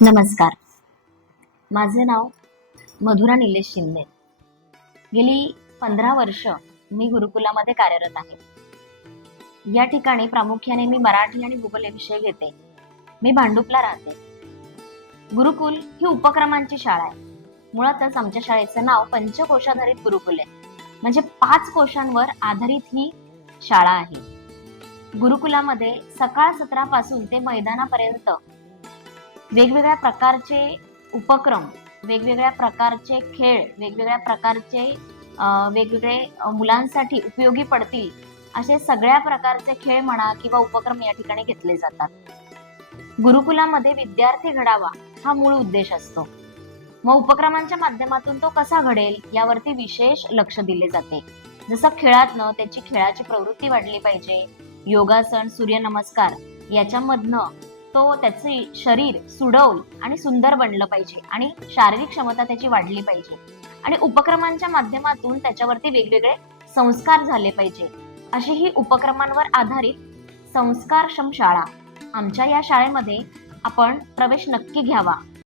नमस्कार. माझे नाव मधुरा निलेश शिंदे. गेली पंधरा वर्ष मी गुरुकुलामध्ये कार्यरत आहे. या ठिकाणी प्रामुख्याने मी मराठी आणि भूगोल हे विषय घेते. मी भांडुपला राहते. गुरुकुल ही उपक्रमांची शाळा आहे. मुळातच आमच्या शाळेचं नाव पंचकोशाधारित गुरुकुल आहे. म्हणजे पाच कोशांवर आधारित ही शाळा आहे. गुरुकुलामध्ये सकाळ सत्रापासून ते मैदानापर्यंत वेगवेगळ्या प्रकारचे उपक्रम वेगवेगळ्या प्रकारचे खेळ वेगवेगळ्या प्रकारचे वेगवेगळे मुलांसाठी उपयोगी पडतील असे सगळ्या प्रकारचे खेळ म्हणा किंवा उपक्रम या ठिकाणी घेतले जातात. गुरुकुलामध्ये विद्यार्थी घडावा हा मूळ उद्देश असतो. मग उपक्रमांच्या माध्यमातून तो कसा घडेल यावरती विशेष लक्ष दिले जाते. जसं खेळातनं त्याची खेळाची प्रवृत्ती वाढली पाहिजे योगासन सूर्यनमस्कार याच्यामधनं तो त्याचे शरीर सुडौल आणि सुंदर बनलं पाहिजे आणि शारीरिक क्षमता त्याची वाढली पाहिजे. आणि उपक्रमांच्या माध्यमातून त्याच्यावरती वेगवेगळे संस्कार झाले पाहिजे. अशी ही उपक्रमांवर आधारित संस्कारक्षम शाळा आमच्या या शाळेमध्ये आपण प्रवेश नक्की घ्यावा.